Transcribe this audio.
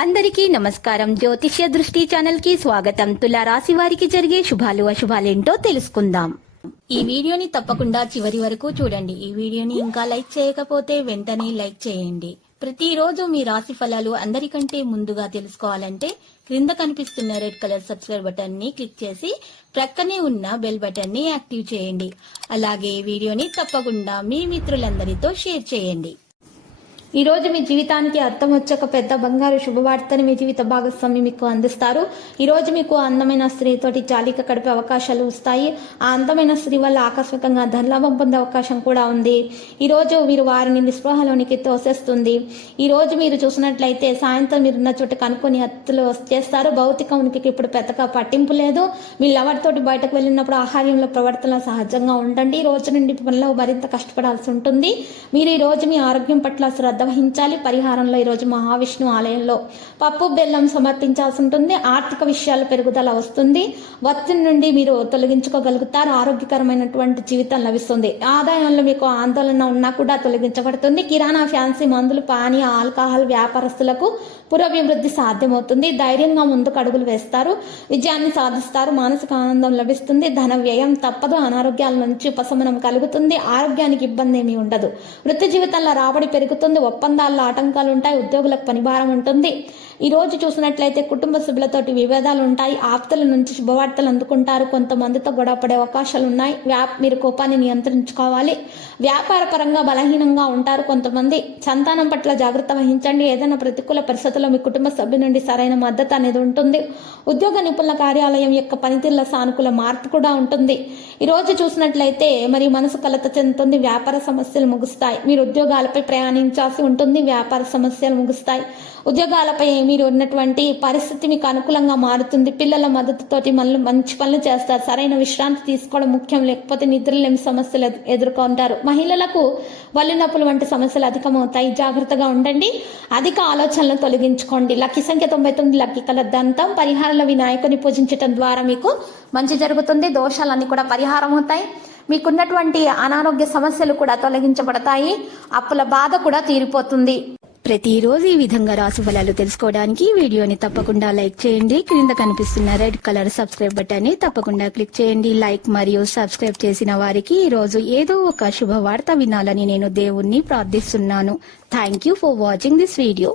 అందరికీ నమస్కారం. జ్యోతిష్య దృష్టి ఛానల్ కి స్వాగతం. తులా రాశి వారికి జరిగే శుభాలు అశుభాలేంటో తెలుసుకుందాం. ఈ వీడియోని తప్పకుండా చివరి వరకు చూడండి. ఈ వీడియోని ఇంకా లైక్ చేయకపోతే వెంటనే లైక్ చేయండి. ప్రతిరోజు మీ రాశి ఫలాలు అందరికంటే ముందుగా తెలుసుకోవాలంటే క్రింద కనిపిస్తున్న రెడ్ కలర్ సబ్స్క్రైబ్ బటన్ ని క్లిక్ చేసి ప్రక్కనే ఉన్న బెల్ బటన్ ని యాక్టివ్ చేయండి. అలాగే వీడియోని తప్పకుండా మీ మిత్రులందరితో షేర్ చేయండి. ఈ రోజు మీ జీవితానికి అర్థం వచ్చే ఒక పెద్ద బంగారు శుభవార్తని మీ జీవిత భాగస్వామి మీకు అందిస్తారు. ఈ రోజు మీకు అందమైన స్త్రీతోటి జాలిక గడిపే అవకాశాలు వస్తాయి. ఆ అందమైన స్త్రీ వల్ల ఆకస్మికంగా ధనలాభం పొందే అవకాశం కూడా ఉంది. ఈ రోజు మీరు వారిని నిస్పృహలోనికి తోసేస్తుంది. ఈ రోజు మీరు చూసినట్లయితే సాయంత్రం మీరున్న చోట కనుక్కొని హత్యలు చేస్తారు. భౌతిక ఉనికికి ఇప్పుడు పెద్దగా పట్టింపు లేదు. మీ లవర్ తోటి బయటకు వెళ్ళినప్పుడు ఆహార్యంలో ప్రవర్తన సహజంగా ఉండండి. ఈ రోజు నుండి పనిలో మరింత కష్టపడాల్సి ఉంటుంది. మీరు ఈ రోజు మీ ఆరోగ్యం పట్ల శ్రద్ధ వహించాలి. పరిహారంలో ఈరోజు మహావిష్ణు ఆలయంలో పప్పు బెల్లం సమర్పించాల్సి ఉంటుంది. ఆర్థిక విషయాల పెరుగుదల వస్తుంది. ఒత్తిడి నుండి మీరు తొలగించుకోగలుగుతారు. ఆరోగ్యకరమైనటువంటి జీవితం లభిస్తుంది. ఆదాయంలో మీకు ఆందోళన ఉన్నా కూడా తొలగించబడుతుంది. కిరాణా, ఫ్యాన్సీ మందులు, పానీయ, ఆల్కహాల్ వ్యాపారస్తులకు పురోభివృద్ధి సాధ్యమవుతుంది. ధైర్యంగా ముందుకు అడుగులు వేస్తారు. విజయాన్ని సాధిస్తారు. మానసిక ఆనందం లభిస్తుంది. ధన వ్యయం తప్పదు. అనారోగ్యాల నుంచి ఉపశమనం కలుగుతుంది. ఆరోగ్యానికి ఇబ్బంది ఏమీ ఉండదు. వృత్తి జీవితంలో రాబడి పెరుగుతుంది. ఒప్పందాల్లో ఆటంకాలు ఉంటాయి. ఉద్యోగులకు పనిభారం ఉంటుంది. ఈ రోజు చూసినట్లయితే కుటుంబ సభ్యులతోటి విభేదాలు ఉంటాయి. ఆప్తుల నుంచి శుభవార్తలు అందుకుంటారు. కొంతమందితో గొడవపడే అవకాశాలు ఉన్నాయి. మీరు కోపాన్ని నియంత్రించుకోవాలి. వ్యాపార పరంగా బలహీనంగా ఉంటారు. కొంతమంది సంతానం పట్ల జాగ్రత్త వహించండి. ఏదైనా ప్రతికూల పరిస్థితుల్లో మీ కుటుంబ సభ్యుల నుండి సరైన మద్దతు అనేది ఉంటుంది. ఉద్యోగ నిపుణుల కార్యాలయం యొక్క పనితీరులో సానుకూల మార్పు కూడా ఉంటుంది. ఈ రోజు చూసినట్లయితే మరి మనసు కలత చెందుతుంది. వ్యాపార సమస్యలు ముగుస్తాయి. మీరు ఉద్యోగాలపై ప్రయాణించాల్సి ఉంటుంది. వ్యాపార సమస్యలు ముగుస్తాయి. ఉద్యోగాలపై మీరు ఉన్నటువంటి పరిస్థితి మీకు అనుకూలంగా మారుతుంది. పిల్లల మద్దతుతోటి మంచి పనులు చేస్తారు. సరైన విశ్రాంతి తీసుకోవడం ముఖ్యం. లేకపోతే నిద్రలేని సమస్యలు ఎదుర్కొంటారు. మహిళలకు వల్లి నొప్పులు వంటి సమస్యలు అధికమవుతాయి. జాగ్రత్తగా ఉండండి. అధిక ఆలోచనలు తొలగించుకోండి. లక్కీ సంఖ్య 99, లక్కీ కలర్ దంతం. పరిహారంలో వినాయకుని పూజించడం ద్వారా మీకు మంచి జరుగుతుంది. దోషాలన్నీ కూడా పరిహారం అవుతాయి. మీకున్నటువంటి అనారోగ్య సమస్యలు కూడా తొలగించబడతాయి. అప్పుల బాధ కూడా తీరిపోతుంది. ప్రతిరోజు ఈ విధంగా రాశి ఫలాలు తెలుసుకోవడానికి వీడియోని తప్పకుండా లైక్ చేయండి. క్రింద కనిపిస్తున్న రెడ్ కలర్ సబ్స్క్రైబ్ బటన్ ని తప్పకుండా క్లిక్ చేయండి. లైక్ మరియు సబ్స్క్రైబ్ చేసిన వారికి ఈ రోజు ఏదో ఒక శుభవార్త వినాలని నేను దేవుణ్ణి ప్రార్థిస్తున్నాను. Thank you for watching this video.